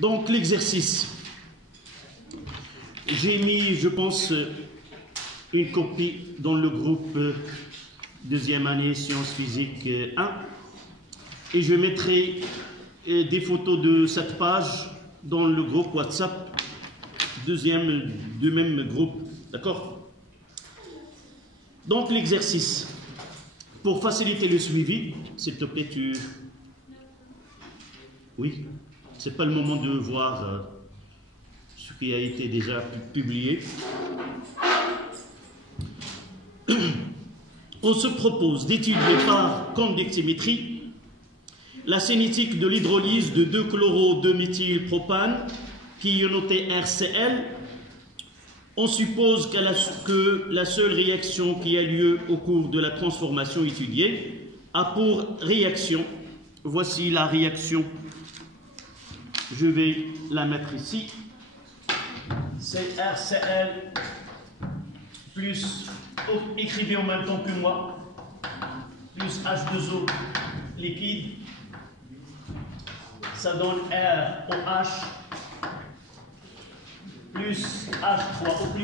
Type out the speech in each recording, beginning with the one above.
Donc l'exercice, j'ai mis, je pense, une copie dans le groupe deuxième année sciences physiques 1 et je mettrai des photos de cette page dans le groupe WhatsApp du même groupe, d'accord? Donc l'exercice, pour faciliter le suivi, s'il te plaît, oui, c'est pas le moment de voir ce qui a été déjà publié. On se propose d'étudier par conductimétrie la cinétique de l'hydrolyse de 2-chloro-2-méthylpropane qui est noté RCl. On suppose que la seule réaction qui a lieu au cours de la transformation étudiée a pour réaction, voici la réaction, je vais la mettre ici, c'est RCl plus, écrivez en même temps que moi, plus H2O liquide, ça donne ROH plus H3O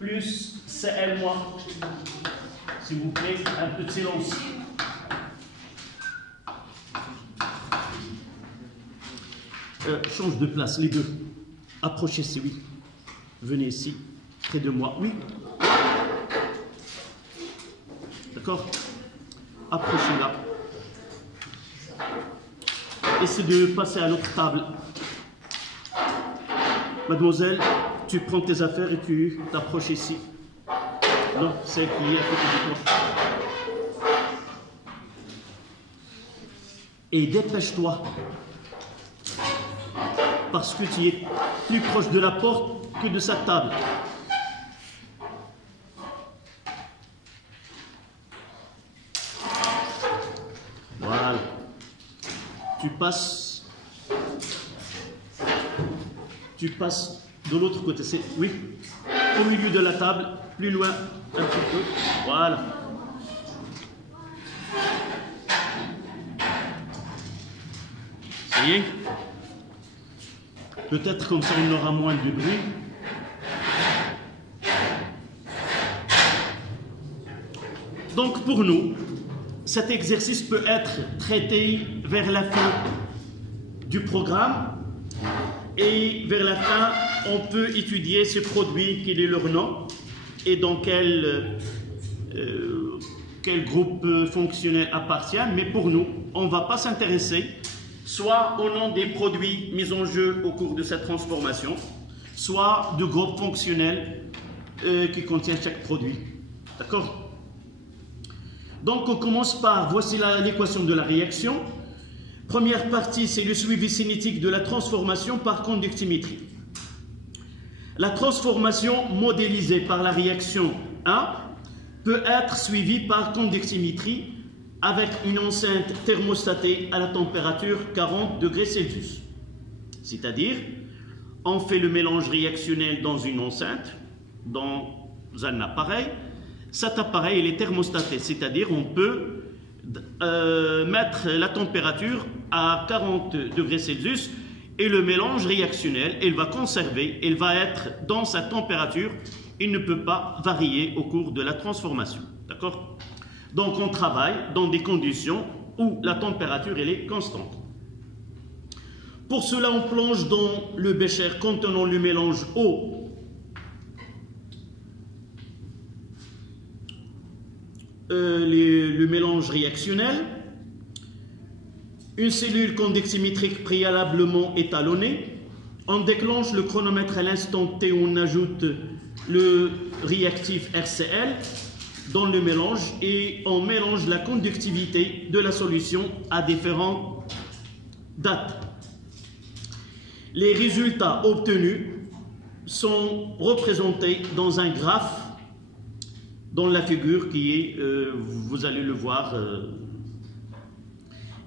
plus Cl-, s'il vous plaît, un peu de silence. Change de place, les deux. Approchez-y, oui. Venez ici, près de moi, oui. D'accord? Approchez là. Essayez de passer à l'autre table. Mademoiselle, tu prends tes affaires et tu t'approches ici. Non, celle qui est à côté de toi. Et dépêche-toi. Parce que tu es plus proche de la porte que de sa table. Voilà. Tu passes de l'autre côté. Oui, au milieu de la table, plus loin, un petit peu. Voilà. Ça y est. Peut-être comme ça on aura moins de bruit. Donc pour nous, cet exercice peut être traité vers la fin du programme et vers la fin on peut étudier ces produits, quel est leur nom et dans quel groupe fonctionnel appartient. Mais pour nous, on ne va pas s'intéresser soit au nom des produits mis en jeu au cours de cette transformation, soit du groupe fonctionnel qui contient chaque produit. D'accord? Donc on commence par, voici l'équation de la réaction. Première partie, c'est le suivi cinétique de la transformation par conductimétrie. La transformation modélisée par la réaction 1 peut être suivie par conductimétrie avec une enceinte thermostatée à la température 40 degrés Celsius. C'est-à-dire, on fait le mélange réactionnel dans une enceinte, dans un appareil. Cet appareil il est thermostaté, c'est-à-dire on peut mettre la température à 40 degrés Celsius et le mélange réactionnel, il va conserver, il va être dans sa température, il ne peut pas varier au cours de la transformation. D'accord? Donc on travaille dans des conditions où la température elle est constante. Pour cela, on plonge dans le bécher contenant le mélange eau le mélange réactionnel, une cellule conductimétrique préalablement étalonnée, on déclenche le chronomètre à l'instant T où on ajoute le réactif RCl dans le mélange et on mélange la conductivité de la solution à différentes dates. Les résultats obtenus sont représentés dans un graphe dans la figure qui est, vous allez le voir,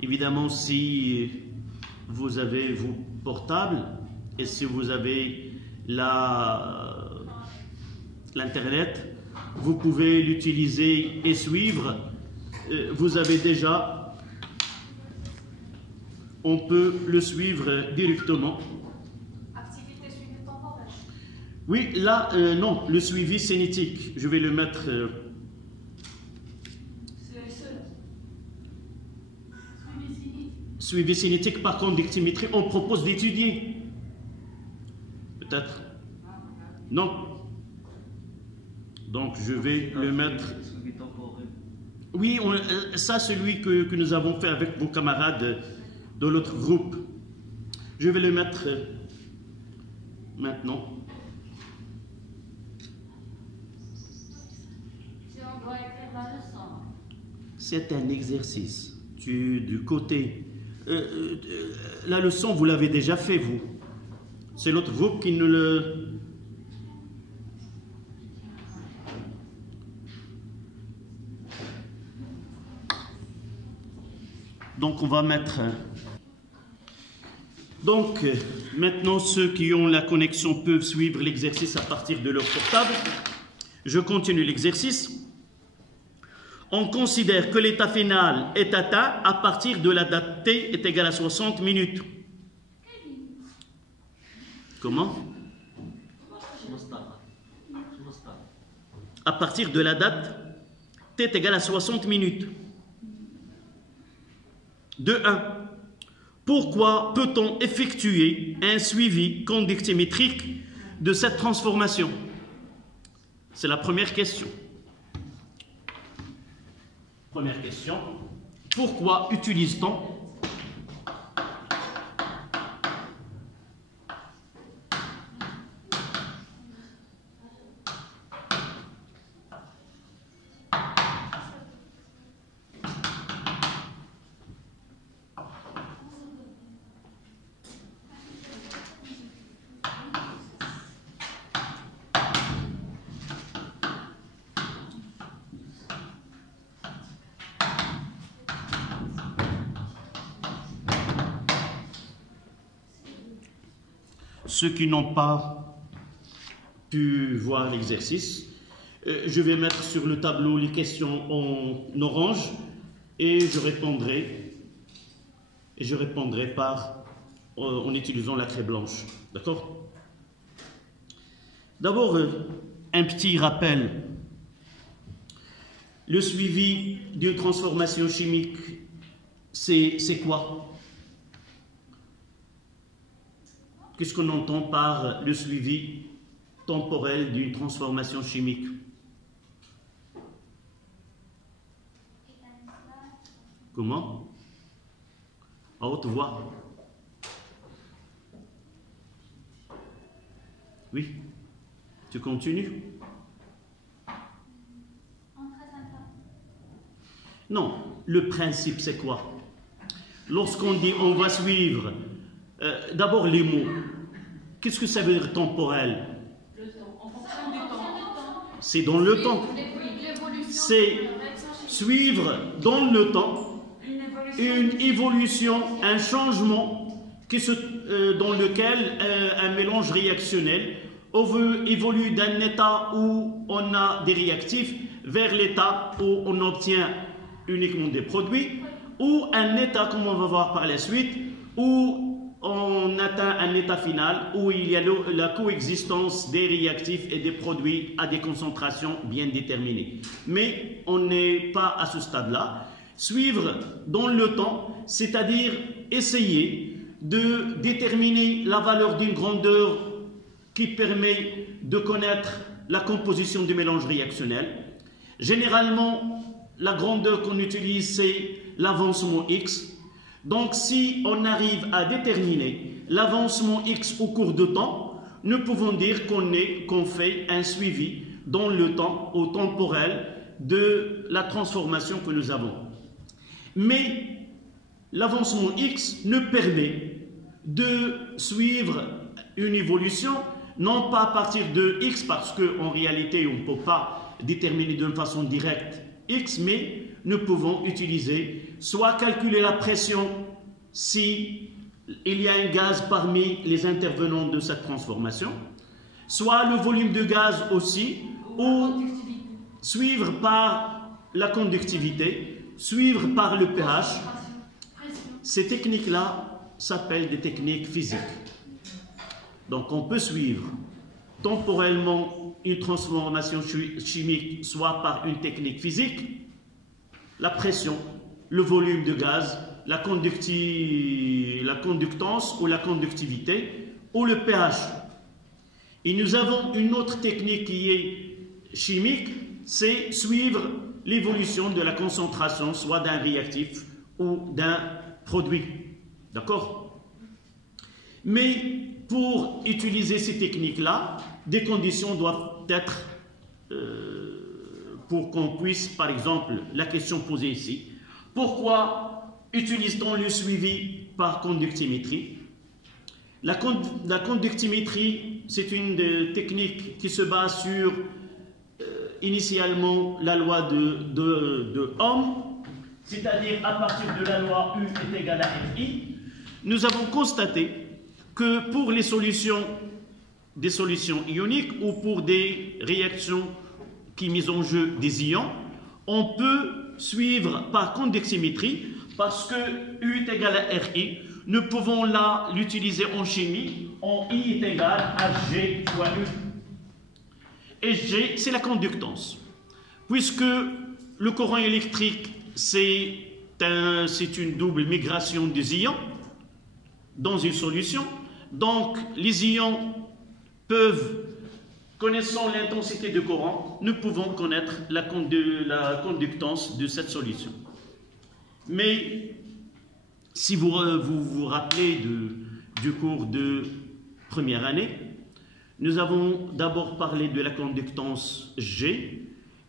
évidemment si vous avez vos portables et si vous avez l'Internet, vous pouvez l'utiliser et suivre. Vous avez déjà on peut le suivre directement. Activité suivi temporelle. Oui, là, non, le suivi cinétique. Je vais le mettre... Suivi cinétique par conductimétrie, on propose d'étudier. Peut-être. Non. Donc, je vais le mettre... Oui, ça, celui que nous avons fait avec vos camarades de l'autre groupe. Je vais le mettre maintenant. Si on doit écrire la leçon. C'est un exercice. Du côté... la leçon, vous l'avez déjà fait, vous. C'est l'autre groupe qui ne le... Donc, on va mettre... Donc, maintenant, ceux qui ont la connexion peuvent suivre l'exercice à partir de leur portable. Je continue l'exercice. On considère que l'état final est atteint à partir de la date t est égale à 60 minutes. Comment? À partir de la date t est égale à 60 minutes. De 1. Pourquoi peut-on effectuer un suivi conductimétrique de cette transformation? C'est la première question. Première question. Pourquoi utilise-t-on ceux qui n'ont pas pu voir l'exercice, je vais mettre sur le tableau les questions en orange et je répondrai en utilisant la craie blanche. D'accord? D'abord, un petit rappel. Le suivi d'une transformation chimique, c'est quoi? Qu'est-ce qu'on entend par le suivi temporel d'une transformation chimique? Comment? À haute voix. Oui. Tu continues? Non. Le principe, c'est quoi? Lorsqu'on dit on va suivre, d'abord les mots. Qu'est-ce que ça veut dire temporel? Le temps. En fonction du temps. C'est dans le temps. C'est suivre dans le temps une évolution, un changement dans lequel un mélange réactionnel évolue d'un état où on a des réactifs vers l'état où on obtient uniquement des produits, ou un état, comme on va voir par la suite, où on atteint un état final où il y a la coexistence des réactifs et des produits à des concentrations bien déterminées. Mais on n'est pas à ce stade-là. Suivre dans le temps, c'est-à-dire essayer de déterminer la valeur d'une grandeur qui permet de connaître la composition du mélange réactionnel. Généralement, la grandeur qu'on utilise, c'est l'avancement X. Donc, si on arrive à déterminer l'avancement X au cours de temps, nous pouvons dire qu'on fait un suivi dans le temps, au temporel, de la transformation que nous avons. Mais l'avancement X nous permet de suivre une évolution, non pas à partir de X, parce qu'en réalité, on ne peut pas déterminer d'une façon directe X, mais nous pouvons utiliser, soit calculer la pression si il y a un gaz parmi les intervenants de cette transformation, soit le volume de gaz aussi, ou suivre par la conductivité, suivre par le pH. Ces techniques-là s'appellent des techniques physiques. Donc on peut suivre temporellement une transformation chimique, soit par une technique physique, la pression, le volume de gaz, la conductance ou la conductivité, ou le pH. Et nous avons une autre technique qui est chimique, c'est suivre l'évolution de la concentration, soit d'un réactif ou d'un produit. D'accord? Mais pour utiliser ces techniques-là, des conditions doivent être pour qu'on puisse, par exemple, la question posée ici, pourquoi utilise-t-on le suivi par conductimétrie? La conductimétrie, c'est une technique qui se base sur initialement la loi de Ohm, c'est-à-dire à partir de la loi U est égal à Fi. Nous avons constaté que pour les solutions, des solutions ioniques ou pour des réactions qui mettent en jeu des ions, on peut suivre par conductimétrie parce que U est égal à Ri. Nous pouvons là l'utiliser en chimie, en I est égal à G fois U. Et G, c'est la conductance. Puisque le courant électrique, c'est une double migration des ions dans une solution. Donc, les ions peuvent, connaissant l'intensité du courant, nous pouvons connaître la conductance de cette solution. Mais, si vous vous rappelez du cours de première année, nous avons d'abord parlé de la conductance G,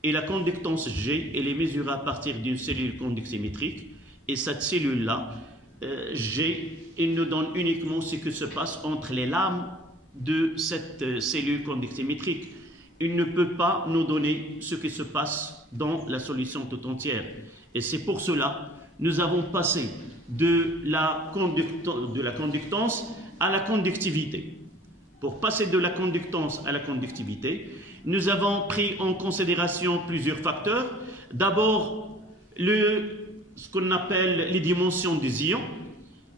et la conductance G, elle est mesurée à partir d'une cellule conductimétrique, et cette cellule-là, G, elle nous donne uniquement ce qui se passe entre les lames de cette cellule conductimétrique. Il ne peut pas nous donner ce qui se passe dans la solution tout entière. Et c'est pour cela que nous avons passé de la conductance à la conductivité. Pour passer de la conductance à la conductivité, nous avons pris en considération plusieurs facteurs. D'abord, ce qu'on appelle les dimensions des ions.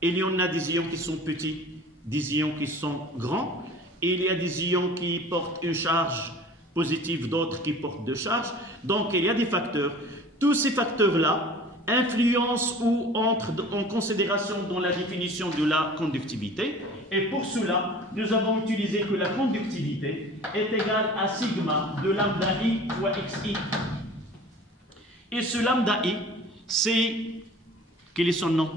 Il y en a des ions qui sont petits, des ions qui sont grands. Et il y a des ions qui portent une charge positive, d'autres qui portent deux charges. Donc, il y a des facteurs. Tous ces facteurs-là influencent ou entrent en considération dans la définition de la conductivité. Et pour cela, nous avons utilisé que la conductivité est égale à sigma de lambda I fois xi. Et ce lambda I, c'est... Quel est son nom?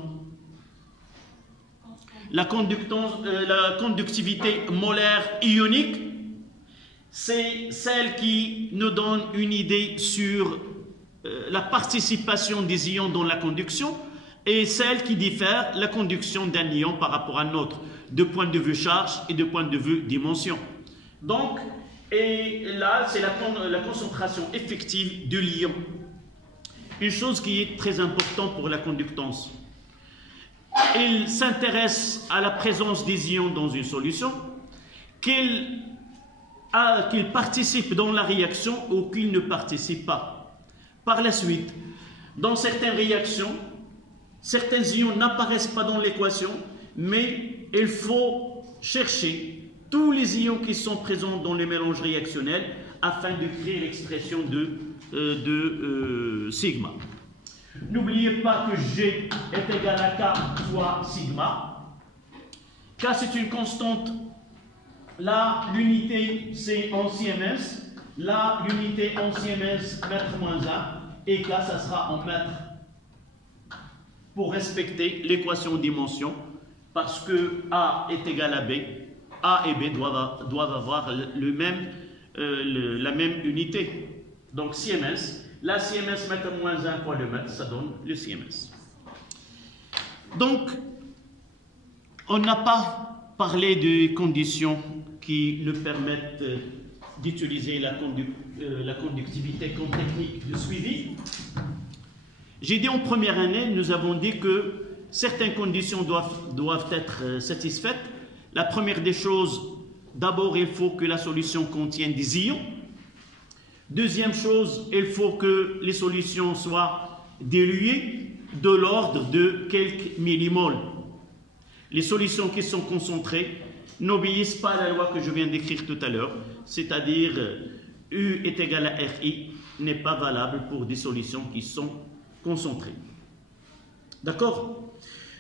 La conductivité molaire ionique, c'est celle qui nous donne une idée sur la participation des ions dans la conduction et celle qui diffère la conduction d'un ion par rapport à un autre, de point de vue charge et de point de vue dimension. Donc, et là, c'est la concentration effective de l'ion. Une chose qui est très importante pour la conductance. Il s'intéresse à la présence des ions dans une solution, qu'ils participent dans la réaction ou qu'ils ne participent pas. Par la suite, dans certaines réactions, certains ions n'apparaissent pas dans l'équation, mais il faut chercher tous les ions qui sont présents dans les mélanges réactionnels afin de créer l'expression de sigma. N'oubliez pas que G est égal à K fois sigma. K, c'est une constante. Là, l'unité, c'est en Siemens. Là, l'unité en Siemens, mètre moins 1. Et K, ça sera en mètre. Pour respecter l'équation dimension, parce que A est égal à B, A et B doivent avoir la même unité. Donc Siemens, la Siemens mètre moins 1 fois le mètre, ça donne le Siemens. Donc, on n'a pas parlé des conditions qui nous permettent d'utiliser la conductivité comme technique de suivi. J'ai dit en première année, nous avons dit que certaines conditions doivent être satisfaites. La première des choses, d'abord, il faut que la solution contienne des ions. Deuxième chose, il faut que les solutions soient diluées. de l'ordre de quelques millimoles. Les solutions qui sont concentrées n'obéissent pas à la loi que je viens d'écrire tout à l'heure, c'est-à-dire U est égal à RI n'est pas valable pour des solutions qui sont concentrées. D'accord?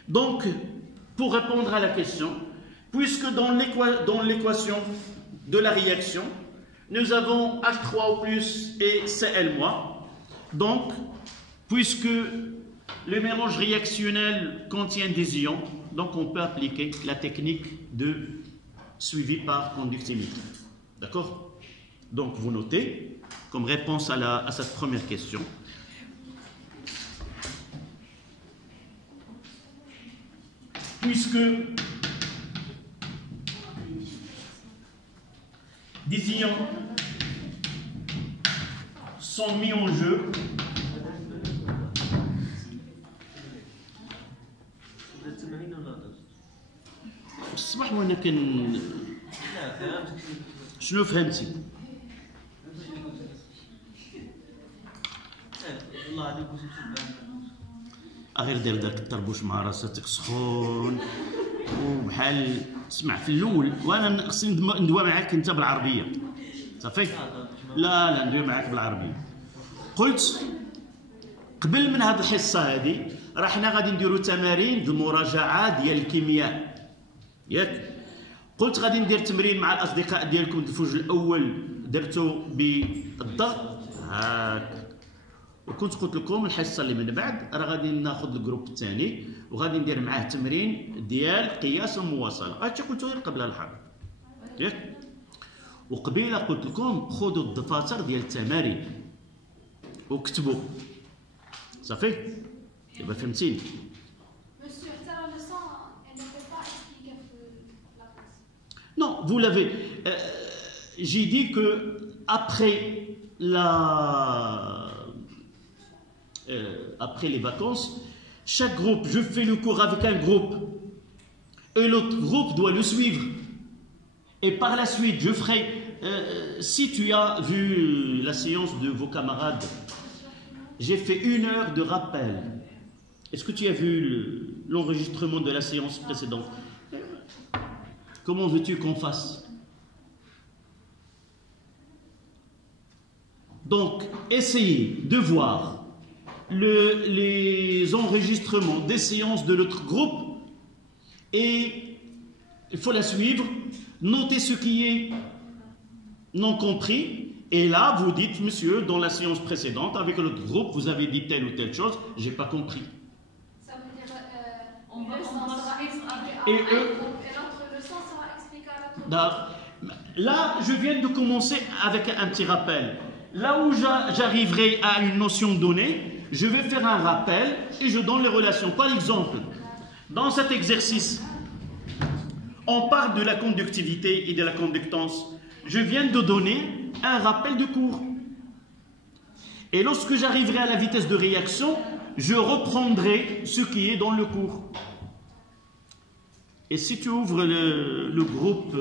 Donc, pour répondre à la question, puisque dans l'équation de la réaction, nous avons H3 au plus et Cl-, donc, puisque le mélange réactionnel contient des ions, donc on peut appliquer la technique de suivi par conductimétrie. D'accord? Donc vous notez, comme réponse à cette première question, puisque des ions sont mis en jeu, صباح وانا كن شنو فهمتي؟ غير دير داك الطربوش مع راساتك سخون وبحال اسمع في الاول وانا خصني ندوى معاك انت بالعربيه صافي؟ لا ندوي معاك بالعربيه. قلت قبل من هذه الحصه هذه راه حنا غادي نديروا تمارين د المراجعه ديال الكيمياء ياك؟ قلت غادي ندير تمرين مع الاصدقاء ديالكم. الفوج الاول درتو بالضغط هاك، وكنت قلت لكم الحصه اللي من بعد راه غادي ناخذ الجروب الثاني وغادي ندير معاه تمرين ديال قياس المواصله. هادشي قلتو غير قبل الحرب ياك؟ وقبيله قلت لكم خذوا الدفاتر ديال التمارين وكتبوا صافي؟ دابا فهمتيني؟ Non, vous l'avez. J'ai dit que après les vacances, chaque groupe, je fais le cours avec un groupe et l'autre groupe doit le suivre. Et par la suite, je ferai, si tu as vu la séance de vos camarades, j'ai fait 1 heure de rappel. Est-ce que tu as vu l'enregistrement de la séance précédente? Comment veux-tu qu'on fasse? Donc, essayez de voir les enregistrements des séances de notre groupe et il faut la suivre, notez ce qui est non compris et là vous dites, monsieur, dans la séance précédente avec notre groupe vous avez dit telle ou telle chose, j'ai pas compris. Ça veut dire on va expliquer et eux, là, je viens de commencer avec un petit rappel. Là où j'arriverai à une notion donnée, je vais faire un rappel et je donne les relations. Par exemple, dans cet exercice, on parle de la conductivité et de la conductance. Je viens de donner un rappel de cours. Et lorsque j'arriverai à la vitesse de réaction, je reprendrai ce qui est dans le cours. Et si tu ouvres le groupe,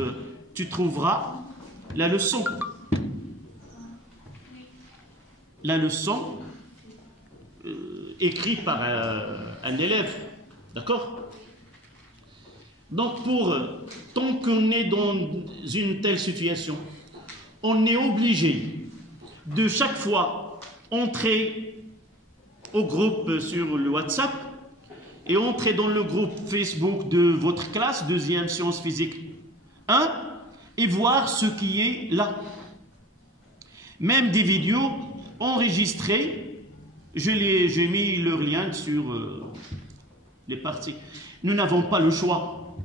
tu trouveras la leçon. La leçon écrite par un élève. D'accord? Donc, tant qu'on est dans une telle situation, on est obligé de chaque fois entrer au groupe sur le WhatsApp et entrer dans le groupe Facebook de votre classe, 2e sciences physique 1, et voir ce qui est là. Même des vidéos enregistrées, j'ai mis leur lien sur les parties. Nous n'avons pas le choix.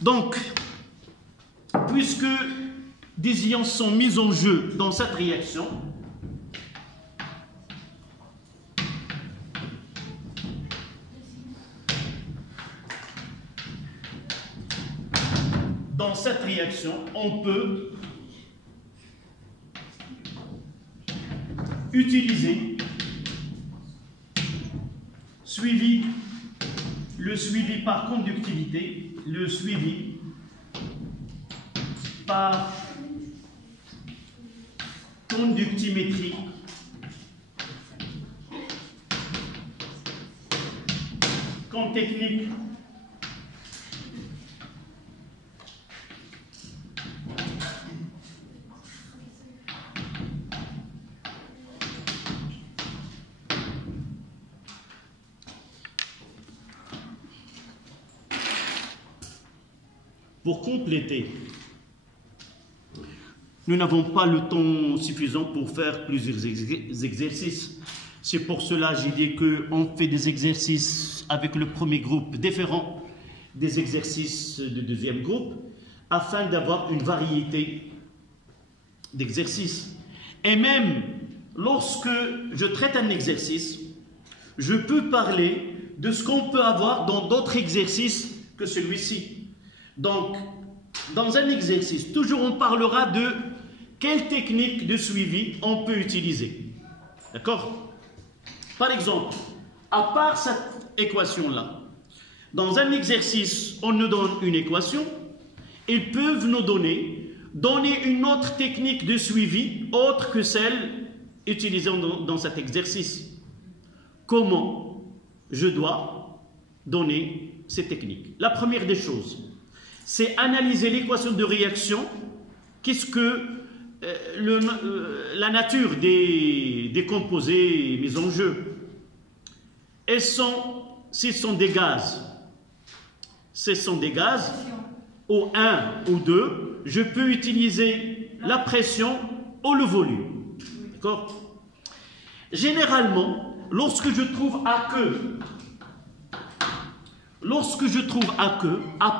Donc, puisque des ions sont mis en jeu dans cette réaction, on peut utiliser le suivi par conductivité, le suivi par conductimétrie comme technique pour compléter. Nous n'avons pas le temps suffisant pour faire plusieurs exercices. C'est pour cela que j'ai dit qu'on fait des exercices avec le premier groupe différent des exercices du deuxième groupe, afin d'avoir une variété d'exercices. Et même lorsque je traite un exercice, je peux parler de ce qu'on peut avoir dans d'autres exercices que celui-ci. Donc, dans un exercice, toujours on parlera de quelle technique de suivi on peut utiliser. D'accord? Par exemple, à part cette équation-là, dans un exercice, on nous donne une équation, ils peuvent nous donner une autre technique de suivi autre que celle utilisée dans cet exercice. Comment je dois donner ces techniques? La première des choses, c'est analyser l'équation de réaction. Qu'est-ce que la nature des composés mis en jeu? S'ils sont des gaz, ou 1 ou 2, je peux utiliser la pression ou le volume. D'accord? Généralement, lorsque je trouve à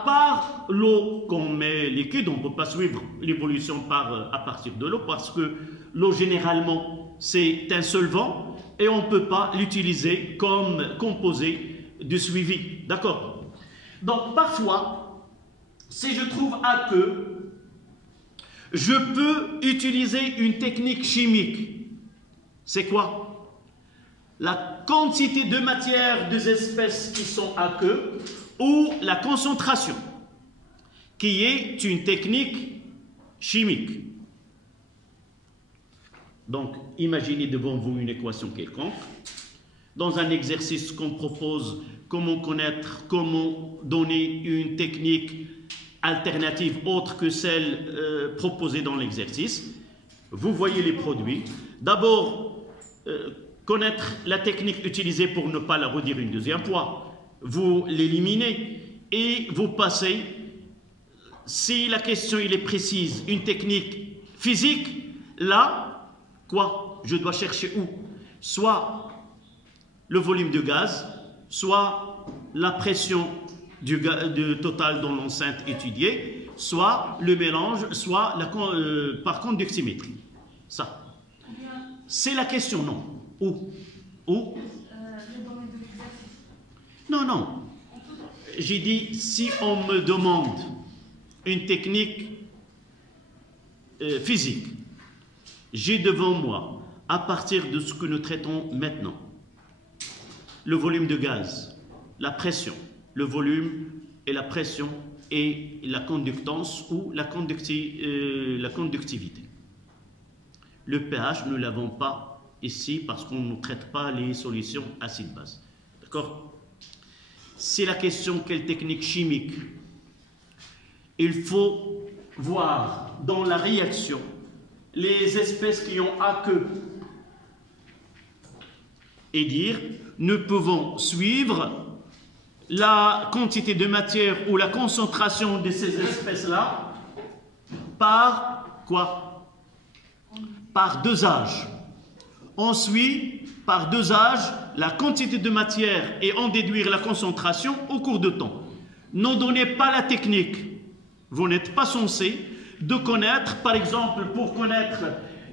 part l'eau qu'on met liquide, on ne peut pas suivre l'évolution à partir de l'eau, parce que l'eau, généralement, c'est un solvant et on ne peut pas l'utiliser comme composé de suivi. D'accord? Donc, parfois, si je trouve à je peux utiliser une technique chimique. C'est quoi? La quantité de matière des espèces qui sont aqueux ou la concentration, qui est une technique chimique. Donc, imaginez devant vous une équation quelconque. Dans un exercice qu'on propose, comment connaître, comment donner une technique alternative autre que celle proposée dans l'exercice. Vous voyez les produits. D'abord, connaître la technique utilisée pour ne pas la redire une deuxième fois. Vous l'éliminez et vous passez, si la question il est précise, une technique physique, là, quoi? Je dois chercher où? Soit le volume de gaz, soit la pression totale dans l'enceinte étudiée, soit le mélange, soit par conductimétrie. Ça. C'est la question, non? Où? Non. J'ai dit, si on me demande une technique physique, j'ai devant moi, à partir de ce que nous traitons maintenant, le volume de gaz, la pression, le volume et la pression et la conductance ou la conductivité. Le pH, nous ne l'avons pas ici parce qu'on ne traite pas les solutions acide-base. D'accord? C'est la question quelle technique chimique. Il faut voir dans la réaction les espèces qui ont aqueux et dire nous pouvons suivre la quantité de matière ou la concentration de ces espèces-là par quoi? Par dosage. On suit par dosage la quantité de matière et en déduire la concentration au cours de temps. Ne donnez pas la technique. Vous n'êtes pas censé de connaître, par exemple, pour connaître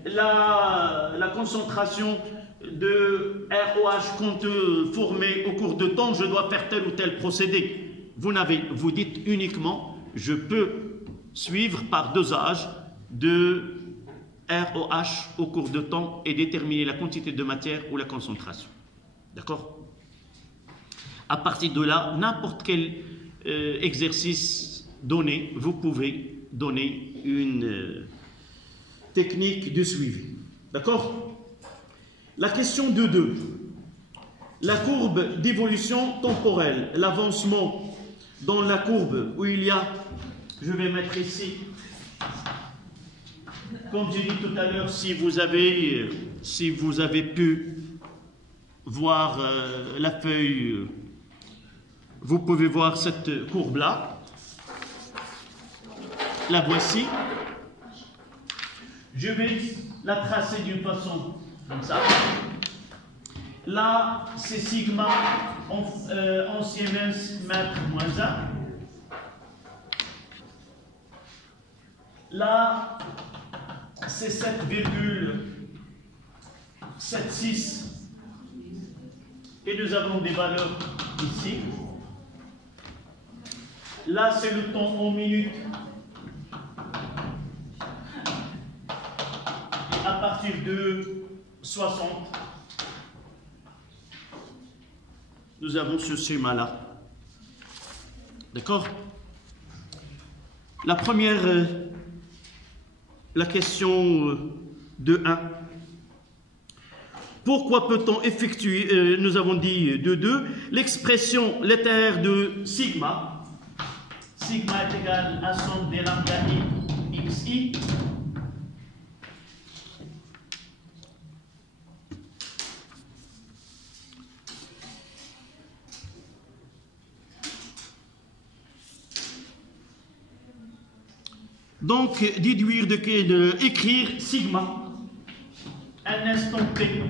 la concentration de ROH qu'on peut former au cours de temps, je dois faire tel ou tel procédé. Vous dites uniquement, je peux suivre par dosage de ROH au cours de temps et déterminer la quantité de matière ou la concentration. D'accord? À partir de là, n'importe quel exercice donné, vous pouvez donner une technique de suivi. D'accord? La question de 2. la courbe d'évolution temporelle, l'avancement dans la courbe où il y a, je vais mettre ici, comme j'ai dit tout à l'heure, si vous avez pu voir la feuille, vous pouvez voir cette courbe-là. La voici. Je vais la tracer d'une façon comme ça. Là, c'est sigma en Siemens mètre moins 1. Là, c'est 7,76. Et nous avons des valeurs ici. Là, c'est le temps en minutes. Et à partir de 60, nous avons ce schéma-là. D'accord? La première, la question de 1. Pourquoi peut-on effectuer, nous avons dit de 2, l'expression l'éther de sigma. Sigma est égal à somme des lambda i xi. Donc, déduire de écrire sigma, un instant T.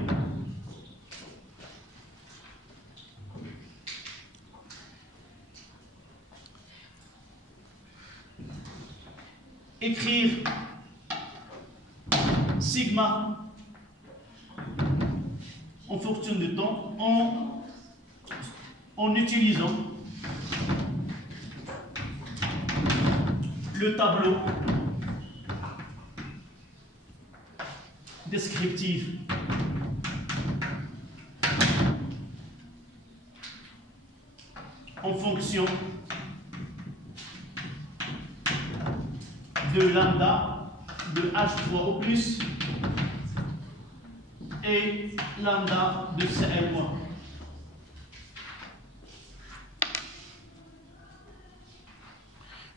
Écrire sigma en fonction du temps en utilisant le tableau descriptif en fonction de lambda de H3 au plus et lambda de CL moins.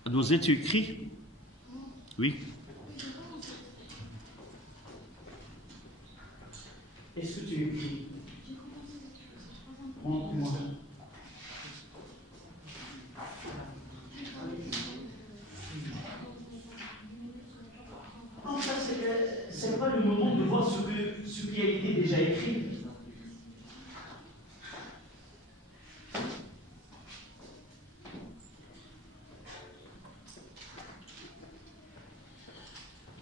Mademoiselle, tu écris? Oui. Est-ce que tu écris? Montre-moi. En fait, c'est pas le moment de voir ce qui a été déjà écrit.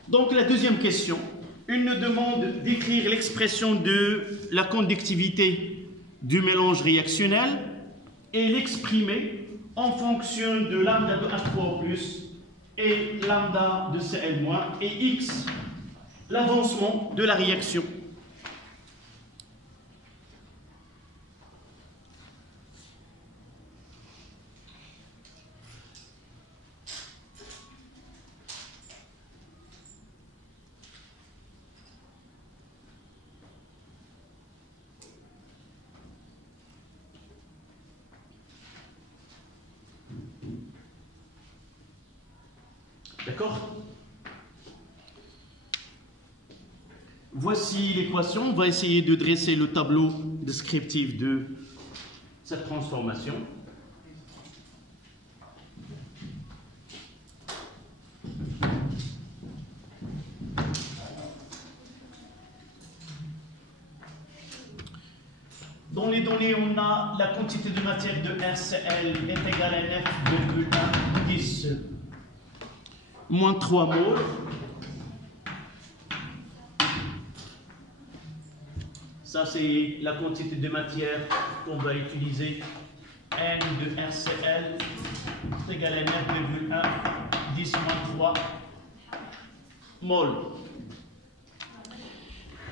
Donc la deuxième question, une demande d'écrire l'expression de la conductivité du mélange réactionnel et l'exprimer en fonction de lambda de H3 au plus et lambda de Cl- et x, l'avancement de la réaction. D'accord? Voici l'équation. On va essayer de dresser le tableau descriptif de cette transformation. Dans les données, on a la quantité de matière de RCl est égale à 9,1 moins 3 moles. Ça, c'est la quantité de matière qu'on va utiliser. N de RCl est égal à 9,1 10 moins 3 moles.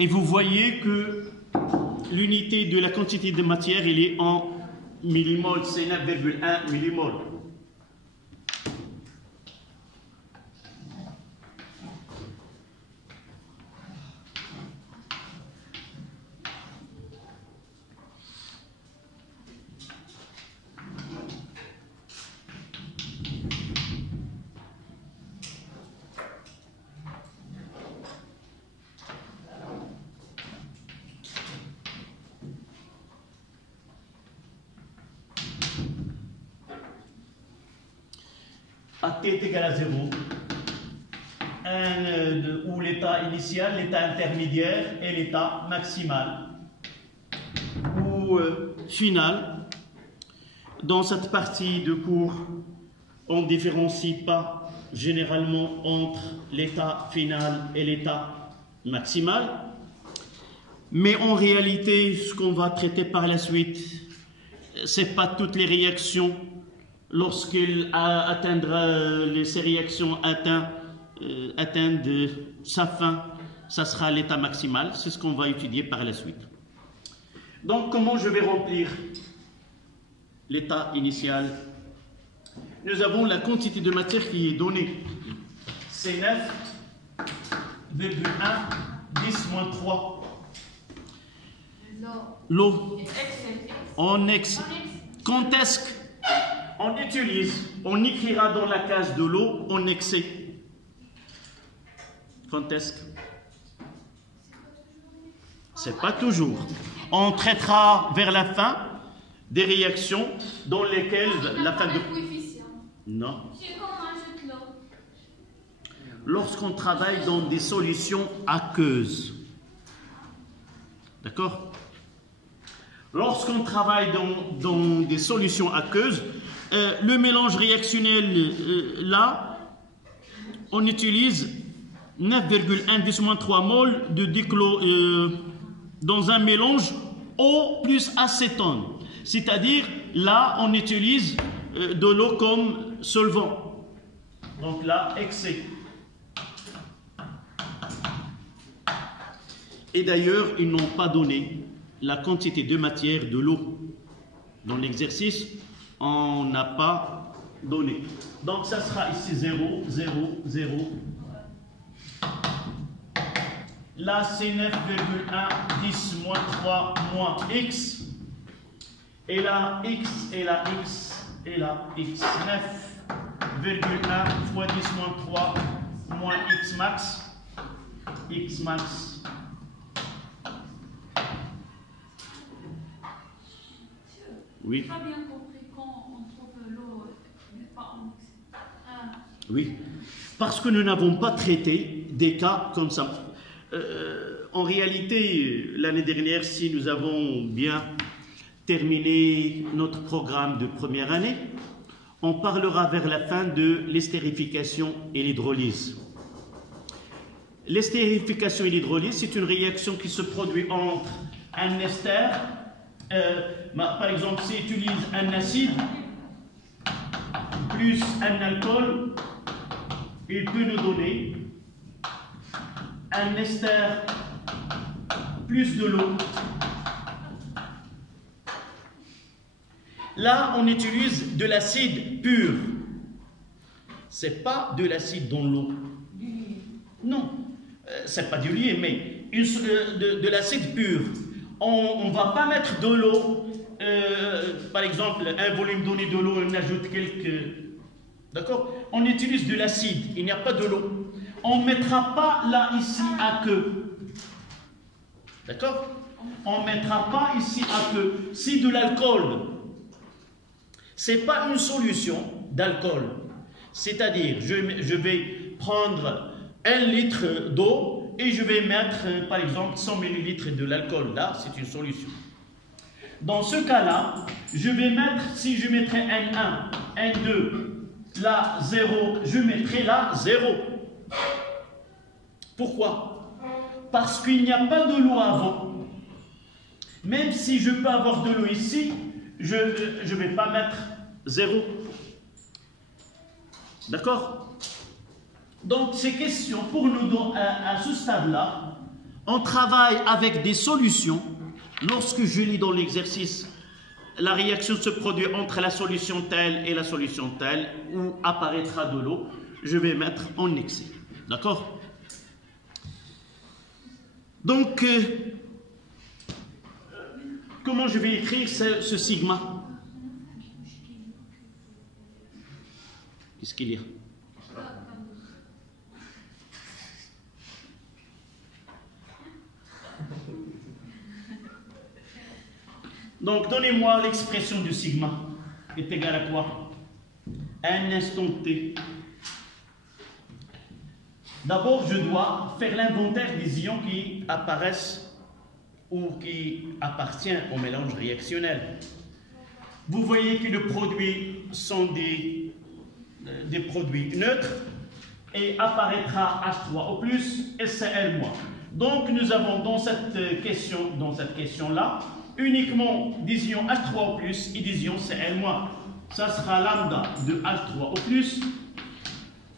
Et vous voyez que l'unité de la quantité de matière, elle est en millimoles, c'est 9,1 millimoles. à t est égal à 0, où l'état initial, l'état intermédiaire et l'état maximal ou final. Dans cette partie de cours, on ne différencie pas généralement entre l'état final et l'état maximal, mais en réalité, ce qu'on va traiter par la suite, ce n'est pas toutes les réactions. Lorsqu'il atteindra ces réactions atteignent sa fin, ça sera l'état maximal. C'est ce qu'on va étudier par la suite. Donc, comment je vais remplir l'état initial? Nous avons la quantité de matière qui est donnée. C'est 9,1 10 moins 3. L'eau. Quand est-ce qu'on utilise, on écrira dans la case de l'eau en excès. Quand est-ce que c'est pas toujours. On traitera vers la fin des réactions dans lesquelles la fin de... Non. Lorsqu'on travaille dans des solutions aqueuses. D'accord? Lorsqu'on travaille dans des solutions aqueuses, le mélange réactionnel, là, on utilise 9,1 10 moins 3 moles de diclo dans un mélange eau plus acétone. C'est-à-dire, là, on utilise de l'eau comme solvant. Donc là, excès. Et d'ailleurs, ils n'ont pas donné la quantité de matière de l'eau. Dans l'exercice, on n'a pas donné. Donc ça sera ici 0, 0, 0. Là, c'est 9,1 10 moins 3 moins x. Et là, x, et là, x, et là, x. 9,1 fois 10 moins 3 moins x max. X max. Oui. Pas bien compris quand on trouve l'eau n'est pas en excès. Oui, parce que nous n'avons pas traité des cas comme ça. En réalité, l'année dernière, si nous avons bien terminé notre programme de première année, on parlera vers la fin de l'estérification et l'hydrolyse. L'estérification et l'hydrolyse, c'est une réaction qui se produit entre un ester, par exemple, si on utilise un acide plus un alcool, il peut nous donner un ester plus de l'eau. Là, on utilise de l'acide pur. C'est pas de l'acide dans l'eau. Non, c'est pas du lié, mais de l'acide pur. On ne va pas mettre de l'eau, par exemple, un volume donné de l'eau, on ajoute quelques... D'accord? On utilise de l'acide, il n'y a pas de l'eau. On ne mettra pas là, ici, à queue. D'accord? On ne mettra pas ici à queue. Si de l'alcool, ce n'est pas une solution d'alcool. C'est-à-dire, je vais prendre 1 litre d'eau et je vais mettre, par exemple, 100 ml de l'alcool. Là, c'est une solution. Dans ce cas-là, je vais mettre, si je mettrais N1, N2, là, 0, je mettrai là 0. Pourquoi? Parce qu'il n'y a pas de l'eau avant. Même si je peux avoir de l'eau ici, je ne vais pas mettre 0. D'accord? Donc, ces questions, pour nous, à ce stade-là, on travaille avec des solutions. Lorsque je lis dans l'exercice, la réaction se produit entre la solution telle et la solution telle, où apparaîtra de l'eau, je vais mettre en excès. D'accord? Donc, comment je vais écrire ce sigma? Qu'est-ce qu'il y a? Donc, donnez-moi l'expression du sigma est égal à quoi? Un instant t D'abord, je dois faire l'inventaire des ions qui apparaissent ou qui appartiennent au mélange réactionnel. Vous voyez que les produits sont des produits neutres et apparaîtra H3O+, et Cl-. Donc, nous avons dans cette question-là, uniquement des ions H3O+, et des ions Cl-. Ça sera lambda de H3O+,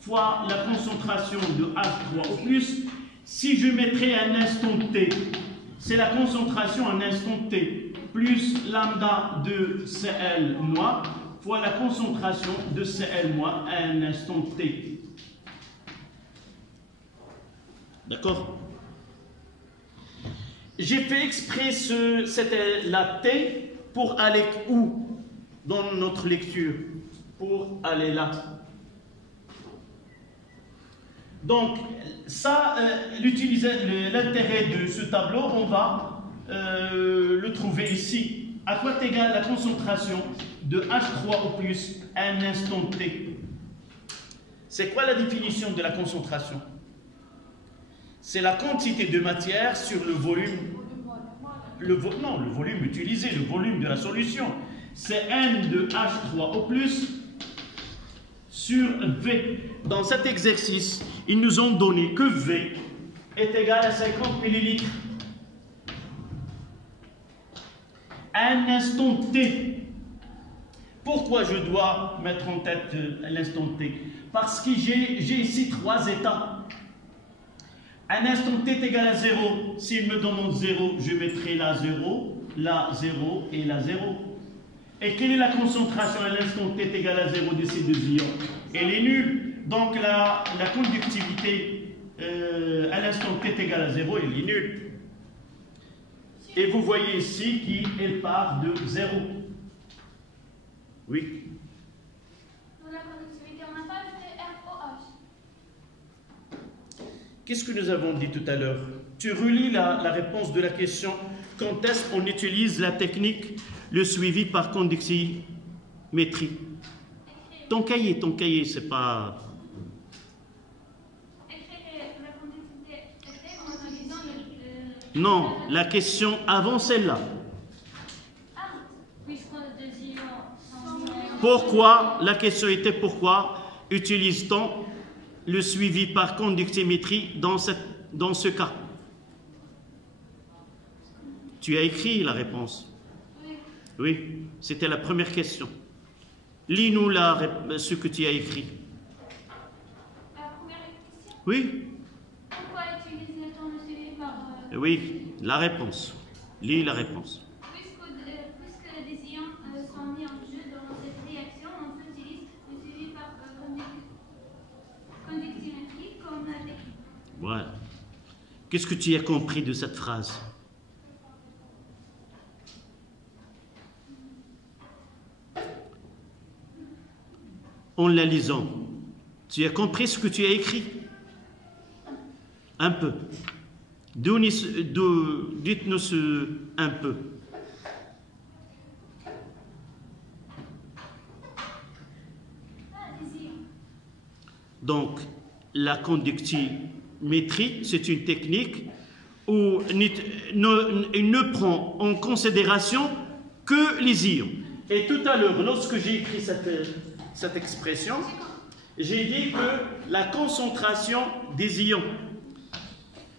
fois la concentration de H3O+. Si je mettrais un instant T, c'est la concentration en instant T, plus lambda de Cl- fois la concentration de Cl- à un instant T. D'accord? J'ai fait exprès la T pour aller où dans notre lecture? Pour aller là. Donc, ça, l'intérêt de ce tableau, on va le trouver ici. À quoi est égale la concentration de H3O+ à un instant T? C'est quoi la définition de la concentration? C'est la quantité de matière sur le volume. Le volume utilisé, le volume de la solution. C'est N de H3O+ sur V. Dans cet exercice, ils nous ont donné que V est égal à 50 ml. À un instant T. Pourquoi je dois mettre en tête l'instant T? Parce que j'ai ici trois états. Un instant T est égal à 0. S'il me demande 0, je mettrai la 0 et la 0. Et quelle est la concentration à l'instant T est égale à 0 de ces deux ions? Elle est nulle. Donc la conductivité à l'instant T est égale à 0, elle est nulle. Et vous voyez ici qu'elle part de 0. Oui. Dans la conductivité, on n'a pas ajouté ROH. Qu'est-ce que nous avons dit tout à l'heure? Tu relis la réponse de la question. Quand est-ce qu'on utilise la technique, le suivi par conductimétrie? Ton cahier, c'est pas... Écrire la conductivité en utilisant Non, la question avant celle-là. puisqu'on a deux ions. Pourquoi, la question était pourquoi utilise-t-on le suivi par conductimétrie dans ce cas? Tu as écrit la réponse. Oui, c'était la première question. Lis-nous ce que tu as écrit. La première question. Oui. Pourquoi utilise-t-on le suivi par... Oui, la réponse. Lis la réponse. Puisque des ions sont mis en jeu dans cette réaction, on utilise le suivi par conductimétrie comme technique. Voilà. Qu'est-ce que tu as compris de cette phrase? En la lisant, tu as compris ce que tu as écrit? Un peu. Dites-nous un peu. Donc, la conductimétrie, c'est une technique où il ne prend en considération que les ions. Et tout à l'heure, lorsque j'ai écrit cette expression, j'ai dit que la concentration des ions,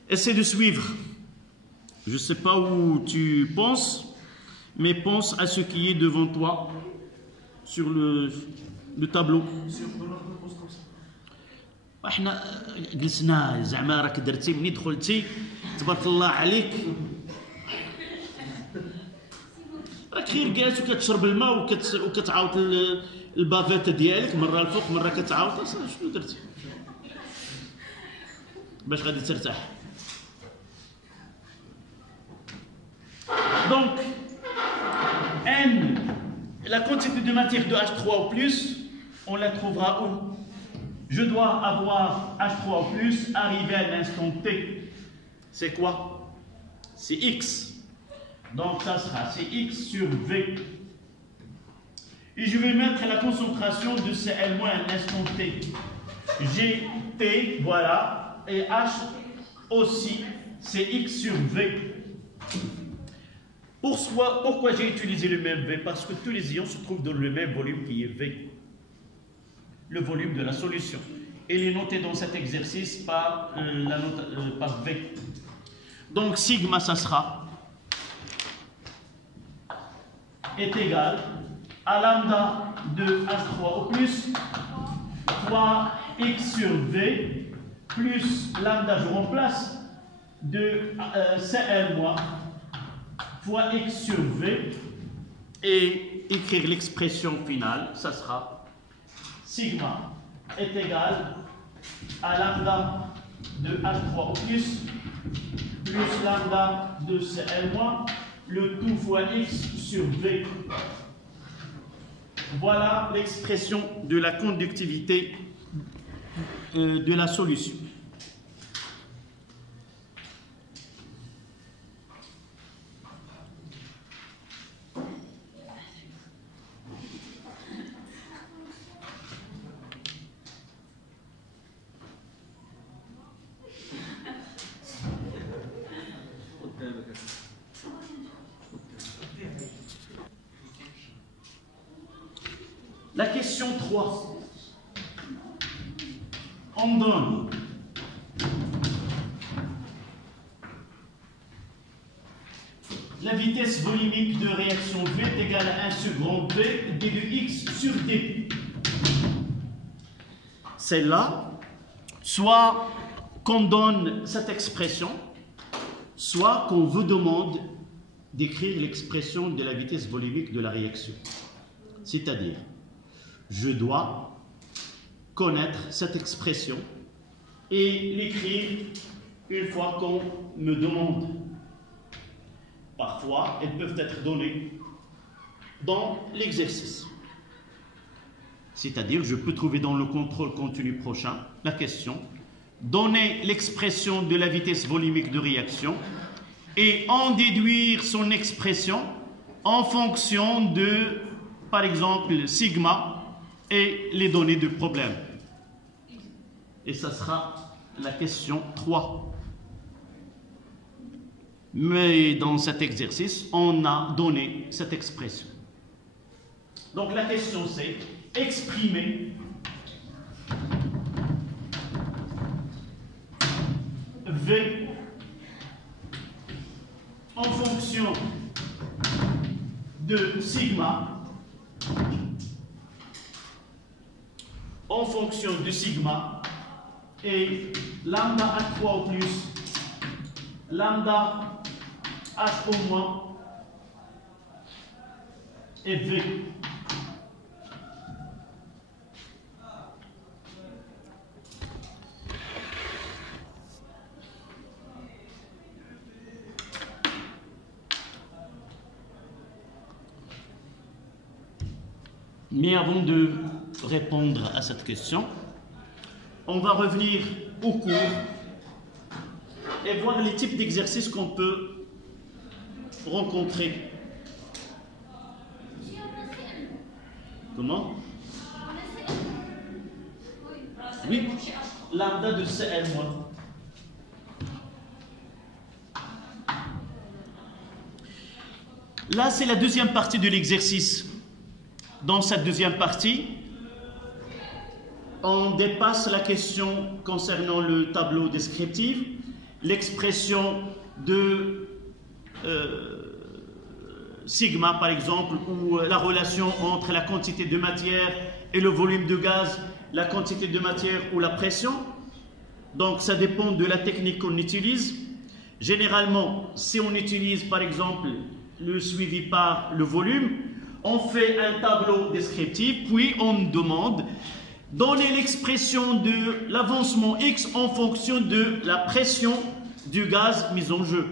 essaie de suivre. Je ne sais pas où tu penses, mais pense à ce qui est devant toi sur le tableau. احنا جلسنا زعما راك درتي مني دخلتي تبارك الله عليك راك غير جالس وكتشرب الماء وكتعاود البافيت ديالك مره الفوق مره كتعاود شنو درتي باش غادي ترتاح. Donc N, la quantité de matière de H3O+, on la trouvera où? Je dois avoir H3O+, arrivé à l'instant T. C'est quoi? C'est X. Donc ça sera CX sur V. Et je vais mettre la concentration de Cl- à l'instant T. J'ai T, voilà, et H aussi, c'est X sur V. Pourquoi j'ai utilisé le même V? Parce que tous les ions se trouvent dans le même volume qui est V, le volume de la solution. Il est noté dans cet exercice par, par V. Donc sigma, ça sera est égal à lambda de H3 au plus fois X sur V plus lambda, je remplace, de CL moins fois X sur V et écrire l'expression finale, ça sera sigma est égal à lambda de H3 au plus lambda de CL moins, le tout fois X sur V. Voilà l'expression de la conductivité de la solution. La question 3. On donne la vitesse volumique de réaction V est égale à 1 sur grand V d de X sur D. Celle-là, soit qu'on donne cette expression, soit qu'on vous demande d'écrire l'expression de la vitesse volumique de la réaction. C'est-à-dire, je dois connaître cette expression et l'écrire une fois qu'on me demande. Parfois, elles peuvent être données dans l'exercice. C'est-à-dire, je peux trouver dans le contrôle continu prochain la question, donner l'expression de la vitesse volumique de réaction et en déduire son expression en fonction de, par exemple, sigma et les données de problème. Et ça sera la question 3. Mais dans cet exercice, on a donné cette expression. Donc la question c'est exprimer V en fonction de sigma et lambda H3 au plus, lambda H au moins et V. Mais avant de répondre à cette question, on va revenir au cours et voir les types d'exercices qu'on peut rencontrer. Comment? Oui, lambda de CL moins. Là, c'est la deuxième partie de l'exercice. Dans cette deuxième partie, on dépasse la question concernant le tableau descriptif, l'expression de sigma par exemple, ou la relation entre la quantité de matière et le volume de gaz, la quantité de matière ou la pression. Donc ça dépend de la technique qu'on utilise. Généralement, si on utilise par exemple le suivi par le volume, on fait un tableau descriptif, puis on demande donner l'expression de l'avancement X en fonction de la pression du gaz mise en jeu.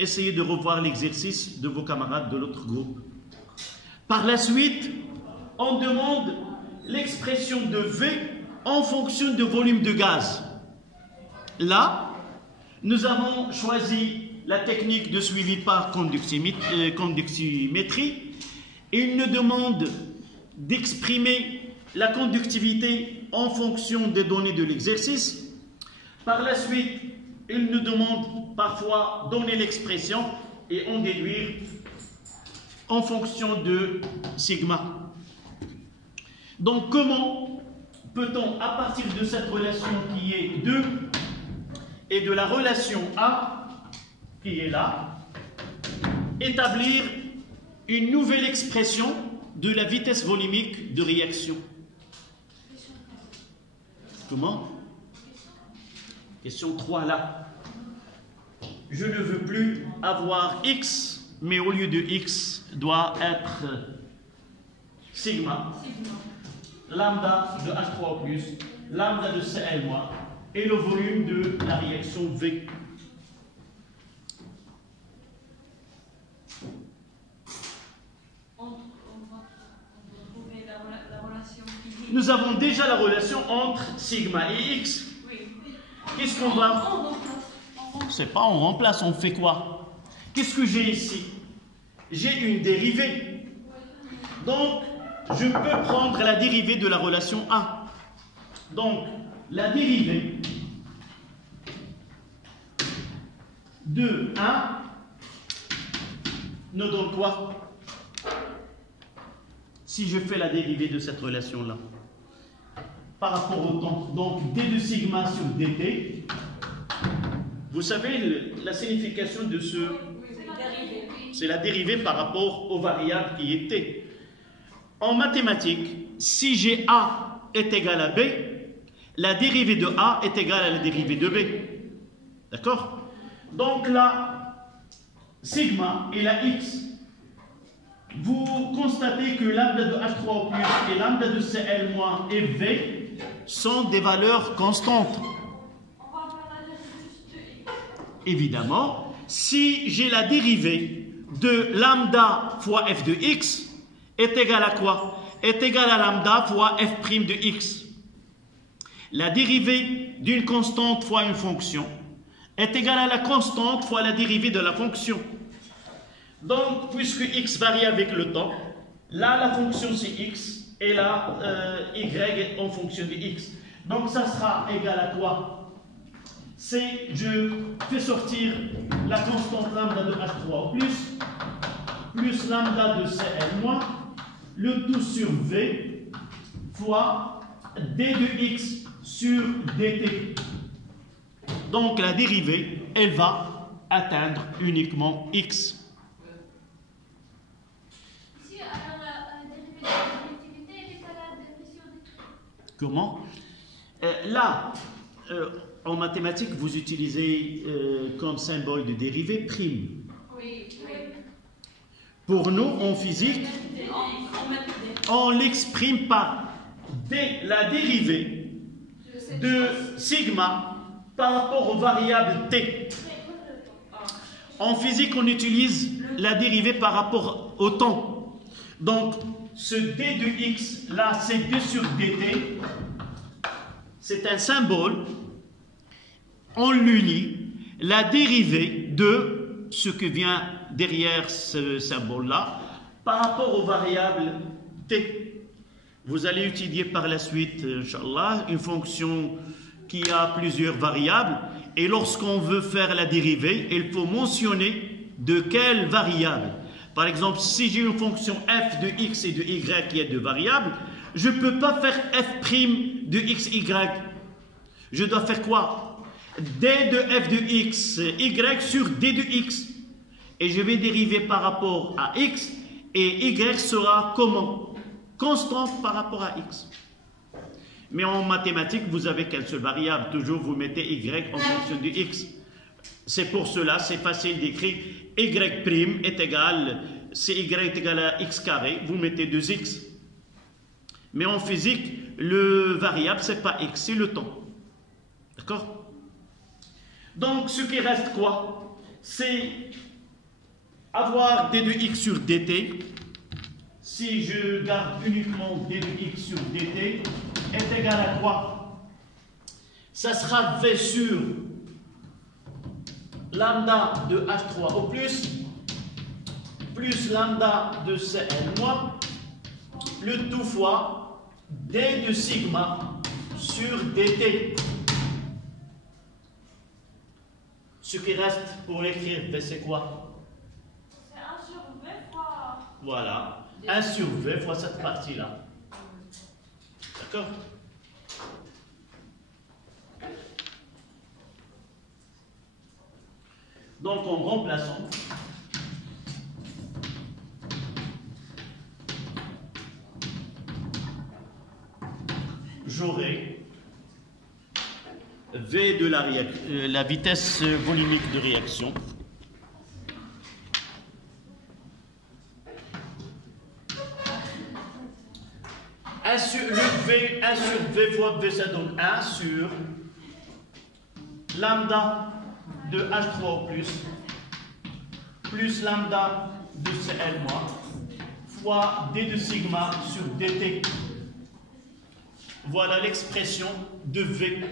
Essayez de revoir l'exercice de vos camarades de l'autre groupe. Par la suite, on demande l'expression de V en fonction du volume de gaz. Là, nous avons choisi la technique de suivi par conductimétrie. Il nous demande d'exprimer la conductivité en fonction des données de l'exercice. Par la suite, il nous demande parfois donner l'expression et en déduire en fonction de sigma. Donc, comment peut-on, à partir de cette relation qui est 2 et de la relation A qui est là, établir une nouvelle expression de la vitesse volumique de réaction? Comment? Question 3 là. Je ne veux plus avoir X, mais au lieu de X doit être sigma, lambda de H3 au plus, lambda de Cl moins, et le volume de la réaction V. Nous avons déjà la relation entre sigma et X. Qu'est-ce qu'on va... On ne sait pas, on remplace, on fait quoi? Qu'est-ce que j'ai ici? J'ai une dérivée. Donc, je peux prendre la dérivée de la relation A. Donc, la dérivée de 1 nous donne quoi? Si je fais la dérivée de cette relation-là, par rapport au temps, donc d de sigma sur dt, vous savez la signification de ce... C'est la dérivée par rapport aux variables qui est t. En mathématiques, si j'ai A est égal à B, la dérivée de A est égale à la dérivée de B. D'accord? Donc la sigma et la x, vous constatez que lambda de H3 au plus et lambda de Cl moins et V sont des valeurs constantes. Évidemment, si j'ai la dérivée de lambda fois f de x est égale à quoi? Est égale à lambda fois f' de x. La dérivée d'une constante fois une fonction est égale à la constante fois la dérivée de la fonction. Donc, puisque x varie avec le temps, là la fonction c'est x et là y en fonction de x. Donc ça sera égal à quoi? C'est, je fais sortir la constante lambda de H3 au plus lambda de Cl moins, le tout sur V fois d de x sur dt. Donc la dérivée, elle va atteindre uniquement x. Ici, alors la dérivée de la conductivité est égale à la dérivée sur dt. Comment? Là, en mathématiques, vous utilisez comme symbole de dérivée prime. Oui. Pour nous, en physique, on l'exprime par la dérivée de sigma par rapport aux variables t. En physique, on utilise la dérivée par rapport au temps. Donc, ce d de x, là, c'est 2 sur dt. C'est un symbole. On l'unit. La dérivée de ce que vient derrière ce symbole-là par rapport aux variables t. Vous allez étudier par la suite, Inch'Allah, une fonction qui a plusieurs variables. Et lorsqu'on veut faire la dérivée, il faut mentionner de quelle variable. Par exemple, si j'ai une fonction f de x et de y qui est deux variables, je ne peux pas faire f' de x, y. Je dois faire quoi? D de f de x, y sur d de x. Et je vais dériver par rapport à x, et y sera comment? Constante par rapport à x. Mais en mathématiques, vous n'avez qu'une seule variable. Toujours, vous mettez y en fonction de x. C'est pour cela, c'est facile d'écrire y' est égal, c'est y est égal à x carré, vous mettez 2x. Mais en physique, le variable, ce n'est pas x, c'est le temps. D'accord? Donc, ce qui reste quoi? C'est avoir d de x sur dt. Si je garde uniquement d de x sur dt, est égal à quoi? Ça sera v sur lambda de H3 au plus lambda de Cl moins, le tout fois d de sigma sur dt. Ce qui reste pour l'écrire, c'est quoi? C'est 1 sur V fois... Voilà. 1 sur V fois cette partie-là. D'accord? Donc, en remplaçant, j'aurai V de la vitesse volumique de réaction. Le V, 1 sur V fois V, ça donne 1 sur lambda de H3O+, plus lambda de Cl- fois D de sigma sur dt. Voilà l'expression de V.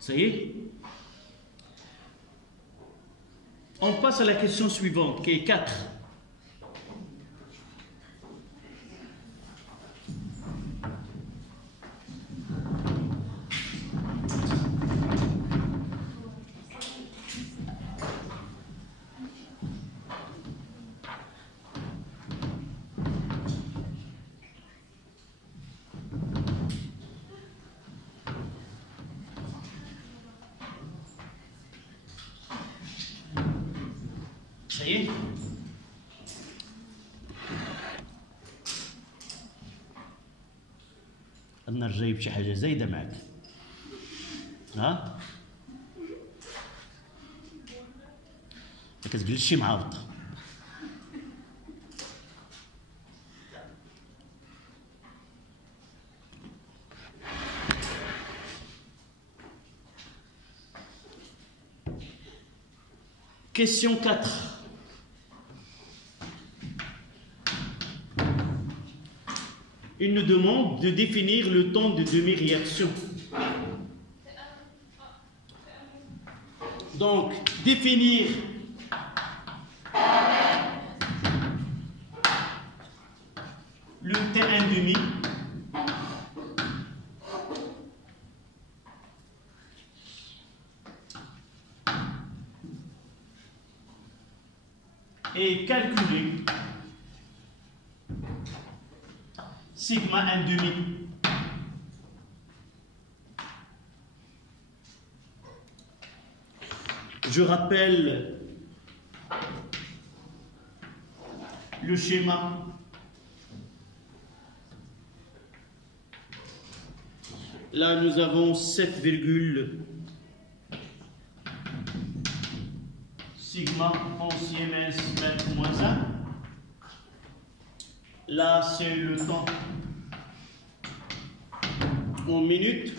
Ça y est? On passe à la question suivante, qui est 4. Ça y est? أنا جايب شي حاجة زايدة معك. ها؟ ما كتقولش شي معاوضة. Question 4. Il nous demande de définir le temps de demi-réaction. Donc, définir le T1 demi et calculer sigma 1 demi. Je rappelle le schéma. Là, nous avons 7, sigma en Siemens mètre moins 1. Là, c'est le temps en minutes.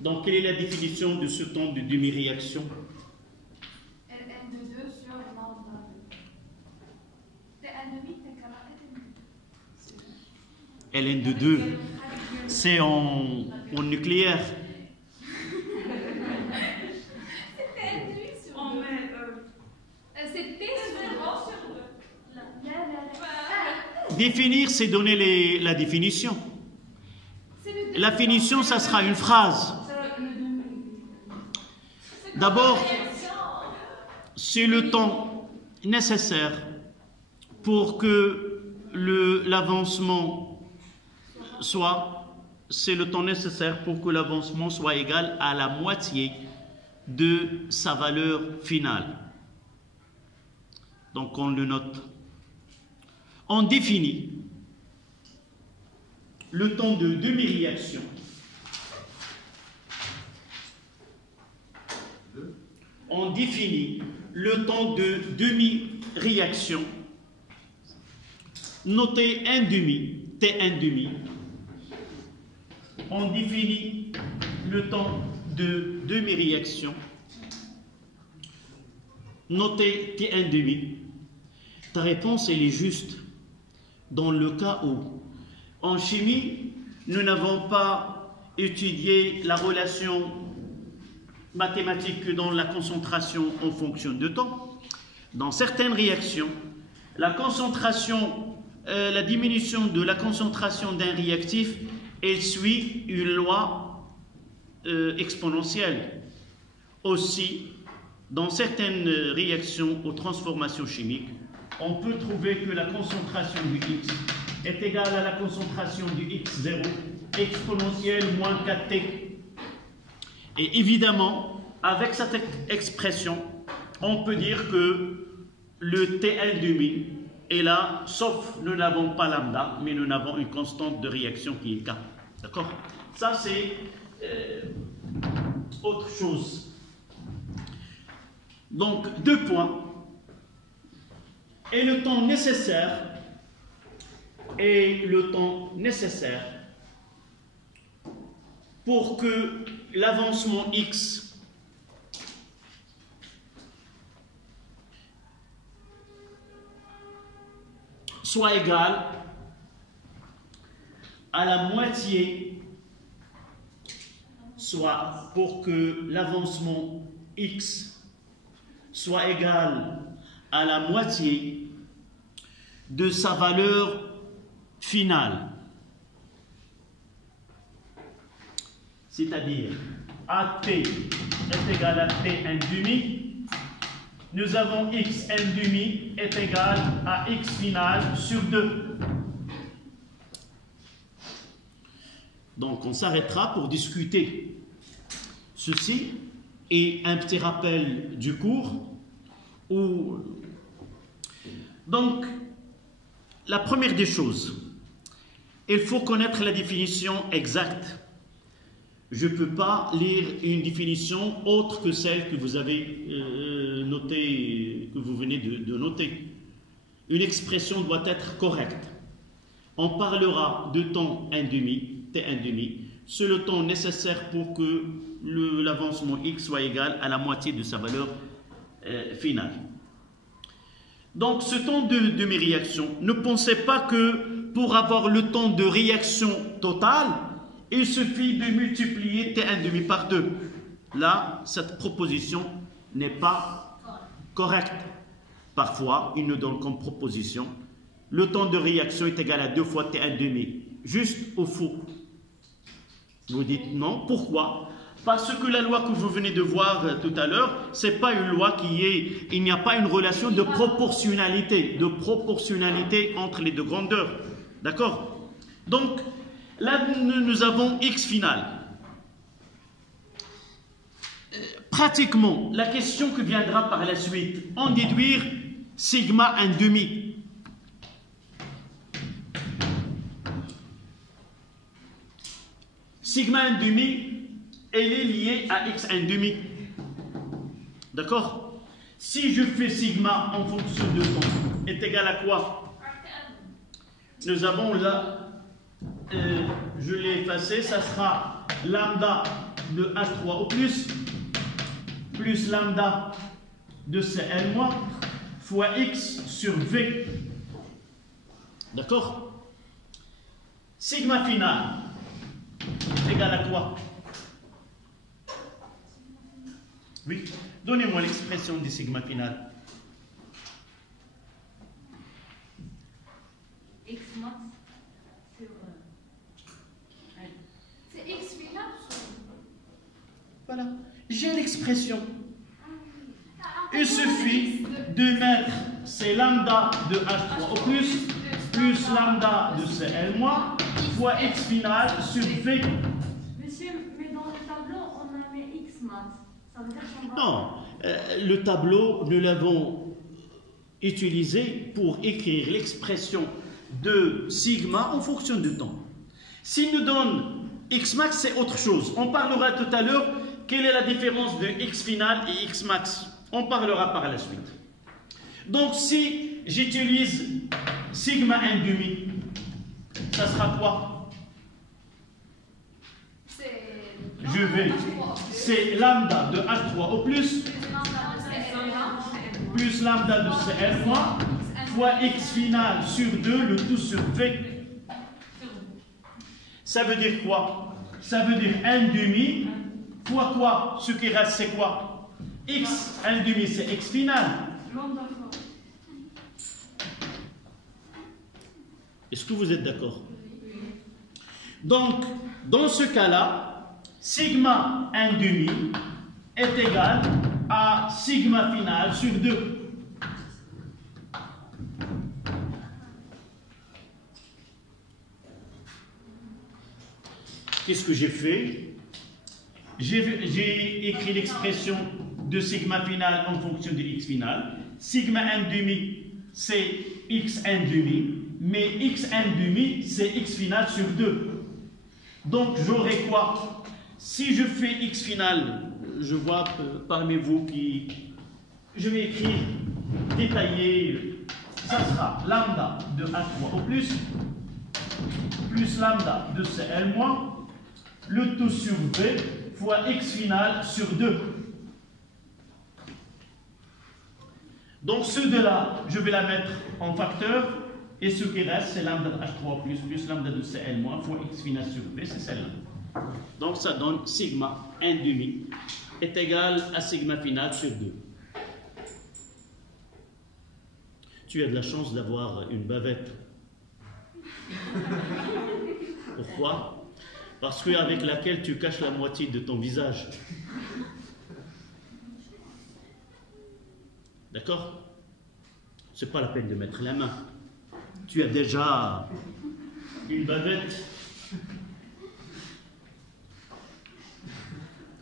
Donc, quelle est la définition de ce temps de demi-réaction? Ln de 2 sur lambda 2. T1 demi, T Ln de 2, c'est en nucléaire. C'est T sur 2. Définir, c'est donner la définition. La définition, ça sera une phrase. D'abord, c'est le temps nécessaire pour que l'avancement soit c'est le temps nécessaire pour que l'avancement soit égal à la moitié de sa valeur finale. Donc on le note. On définit le temps de demi-réaction. On définit le temps de demi-réaction, noté 1,5, T1,5. On définit le temps de demi-réaction, noté T1,5. Ta réponse, elle est juste dans le cas où, en chimie, nous n'avons pas étudié la relation mathématique que dans la concentration en fonction de temps. Dans certaines réactions, la concentration, la diminution de la concentration d'un réactif, elle suit une loi exponentielle. Aussi, dans certaines réactions aux transformations chimiques, on peut trouver que la concentration du X est égale à la concentration du X0 exponentielle moins 4T. Et évidemment, avec cette expression, on peut dire que le T1,5 est là, sauf nous n'avons pas lambda, mais nous avons une constante de réaction qui est K. D'accord? Ça, c'est autre chose. Donc, 2 points. Et le temps nécessaire, pour que l'avancement X soit égal à la moitié, soit pour que l'avancement X soit égal à la moitié de sa valeur finale. C'est-à-dire AT est égal à T1,5. Nous avons X1,5 est égal à X final sur 2. Donc on s'arrêtera pour discuter ceci et un petit rappel du cours. Donc, la première des choses, il faut connaître la définition exacte. Je ne peux pas lire une définition autre que celle que vous avez notée, que vous venez de noter. Une expression doit être correcte. On parlera de temps 1,5, T1,5. C'est le temps nécessaire pour que l'avancement X soit égal à la moitié de sa valeur finale. Donc ce temps de demi-réaction, ne pensez pas que pour avoir le temps de réaction totale, il suffit de multiplier T1,5 par 2. Là, cette proposition n'est pas correcte. Parfois, il nous donne comme proposition le temps de réaction est égal à 2 fois T1,5. Juste au faux. Vous dites non, pourquoi? Parce que la loi que vous venez de voir tout à l'heure, ce n'est pas une loi qui est... Il n'y a pas une relation de proportionnalité entre les deux grandeurs. D'accord? Donc, là, nous avons X final. Pratiquement, la question qui viendra par la suite, en déduire sigma 1,5. Sigma 1,5, elle est liée à X1,5. D'accord? Si je fais sigma en fonction de temps, est égal à quoi? Nous avons là, je l'ai effacé, ça sera lambda de H3 au plus lambda de Cl- fois X sur V. D'accord? Sigma final est égal à quoi? Oui, donnez-moi l'expression du sigma final. X max sur... C'est X final. Voilà, j'ai l'expression. Il suffit de mettre ces lambda de H3 au plus lambda de Cl- fois x final sur v. Monsieur, mais dans le tableau, on a mis x mat. Ça veut dire qu'on va... Non, le tableau, nous l'avons utilisé pour écrire l'expression de sigma en fonction du temps. S'il nous donne x max, c'est autre chose. On parlera tout à l'heure quelle est la différence de x final et x max. On parlera par la suite. Donc si j'utilise sigma 1,5, ça sera quoi? Je vais, c'est lambda de H3 au plus lambda de CL fois x final sur 2, le tout sur V. Ça veut dire quoi? Ça veut dire 1,5 fois quoi? Ce qui reste, c'est quoi? X, 1,5, c'est x final. Est-ce que vous êtes d'accord? Donc, dans ce cas-là, sigma 1,5 est égal à sigma final sur 2. Qu'est-ce que j'ai fait? J'ai écrit l'expression de sigma final en fonction de x final. Sigma 1,5, c'est x 1,5, mais x 1,5, c'est x final sur 2. Donc j'aurai quoi? Si je fais x final, je vois parmi vous qui... Je vais écrire, détailler, ça sera lambda de A3 au plus lambda de CL moins, le tout sur V fois x final sur 2. Donc ce de là, je vais la mettre en facteur, et ce qui reste, c'est lambda de H3 plus lambda de CL moins fois x final sur V, c'est celle-là. Donc ça donne sigma 1,5 est égal à sigma final sur 2. Tu as de la chance d'avoir une bavette. Pourquoi? Parce qu'avec laquelle tu caches la moitié de ton visage. D'accord? C'est pas la peine de mettre la main. Tu as déjà une bavette.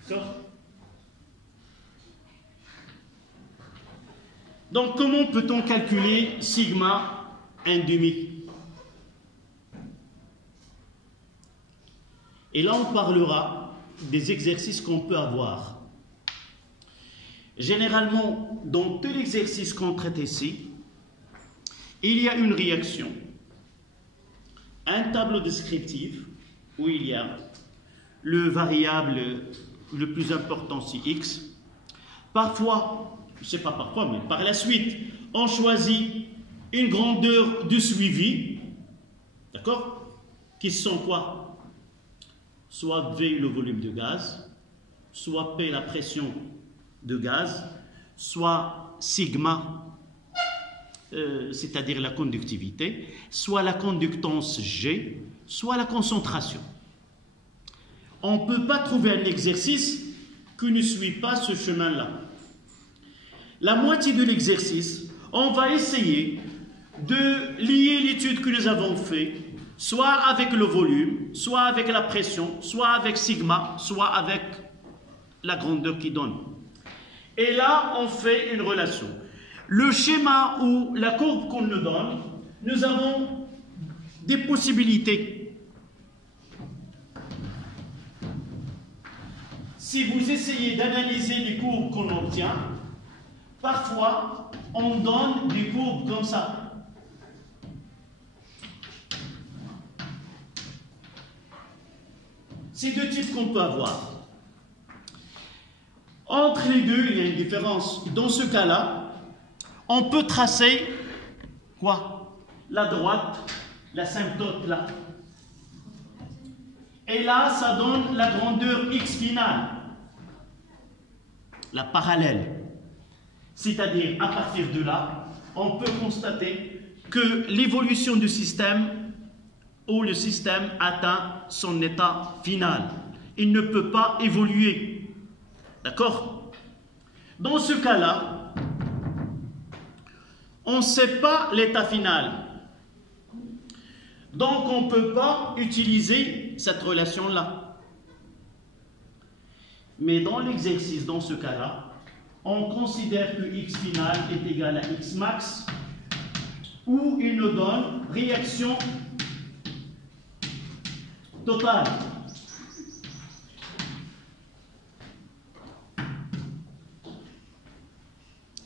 D'accord? Donc, comment peut-on calculer sigma 1,5? Et là, on parlera des exercices qu'on peut avoir. Généralement, dans tout l'exercice qu'on traite ici, il y a une réaction, un tableau descriptif où il y a le variable le plus important, c'est x. Parfois, c'est pas parfois, mais par la suite, on choisit une grandeur de suivi, d'accord, qui sont quoi? Soit V, le volume de gaz, soit P, la pression de gaz, soit sigma, c'est-à-dire la conductivité, soit la conductance G, soit la concentration. On ne peut pas trouver un exercice qui ne suit pas ce chemin-là. La moitié de l'exercice, on va essayer de lier l'étude que nous avons faite, soit avec le volume, soit avec la pression, soit avec sigma, soit avec la grandeur qui donne. Et là, on fait une relation. Le schéma ou la courbe qu'on nous donne, nous avons des possibilités. Si vous essayez d'analyser les courbes qu'on obtient, parfois, on donne des courbes comme ça. C'est deux types qu'on peut avoir. Entre les deux, il y a une différence. Dans ce cas-là, on peut tracer quoi? La droite, l'asymptote là. Et là, ça donne la grandeur x finale, la parallèle. C'est-à-dire, à partir de là, on peut constater que l'évolution du système ou le système atteint son état final. Il ne peut pas évoluer. D'accord? Dans ce cas-là, on ne sait pas l'état final. Donc, on ne peut pas utiliser cette relation-là. Mais dans l'exercice, dans ce cas-là, on considère que x final est égal à x max, où il nous donne réaction totale.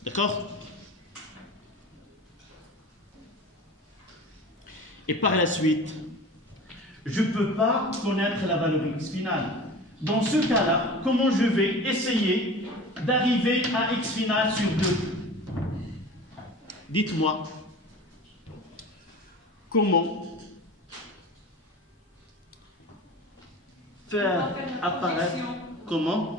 D'accord? Et par la suite, je ne peux pas connaître la valeur x finale. Dans ce cas-là, comment je vais essayer d'arriver à x finale sur 2? Dites-moi, comment faire apparaître, comment?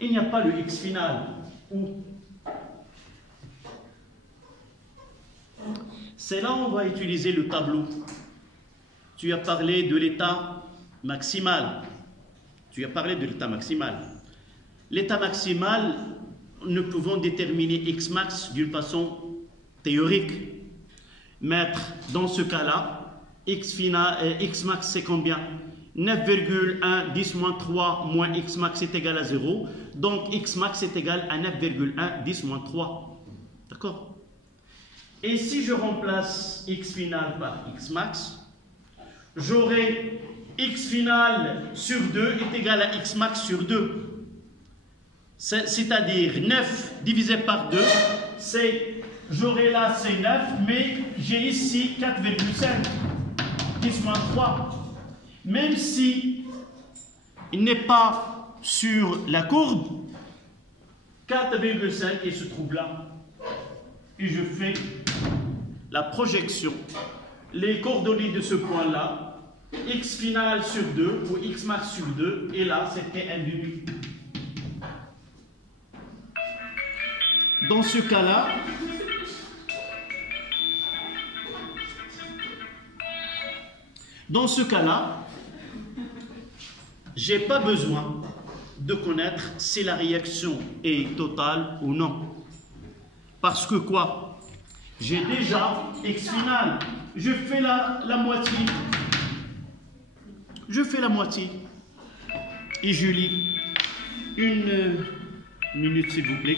Il n'y a pas le x final. Où? C'est là où on va utiliser le tableau. Tu as parlé de l'état maximal. Tu as parlé de l'état maximal. L'état maximal, nous pouvons déterminer x max d'une façon théorique. Mettre dans ce cas-là, x max c'est combien? 9,1 10 moins 3 moins x max est égal à 0. Donc x max est égal à 9,1 10 moins 3. D'accord? Et si je remplace x final par x max, j'aurai x final sur 2 est égal à x max sur 2. C'est-à-dire 9 divisé par 2, j'aurai là c'est 9, mais j'ai ici 4,5, 10 moins 3. Même si il n'est pas sur la courbe, 4,5 il se trouve là. Et je fais la projection, les coordonnées de ce point-là, x final sur 2 ou x max sur 2, et là c'était 1,5. Dans ce cas-là, j'ai pas besoin de connaître si la réaction est totale ou non. Parce que quoi? J'ai déjà x final. Je fais la moitié. Je fais la moitié. Et je lis. Une minute, s'il vous plaît.